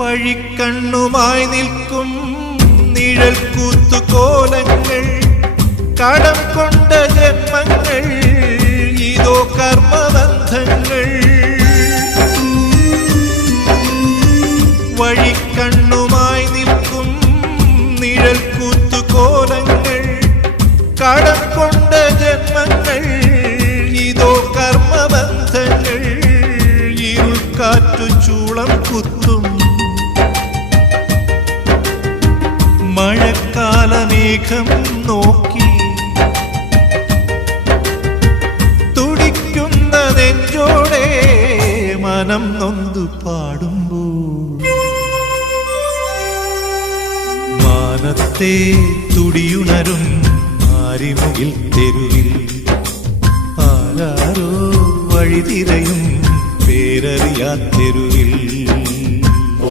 വഴിക്കണ്ണുമായി നിൽക്കും നിഴൽ കൂത്തുകോലങ്ങൾ, കടം കൊണ്ട ജന്മങ്ങൾ, ഇതോ കർമ്മബന്ധങ്ങൾ. വഴിക്കണ്ണുമായി നിൽക്കും നിഴൽ കൂത്തുകോലങ്ങൾ, കടം കൊണ്ട ജന്മങ്ങൾ, ഇതോ കർമ്മബന്ധങ്ങൾ. ഇരുൾക്കാറ്റു ചൂളം കുത്തും മഴക്കാലമേഘം നോക്കി, തുടിക്കുന്ന നെഞ്ചോടെ മനം നൊന്തു പാടുമ്പോൾ, മാനത്തെ തുടിയുണരും മാരിമുകിൽ തെരുവിൽ ആരാരോ വഴിതിരയും പേരറിയാത്തെരുവിൽ.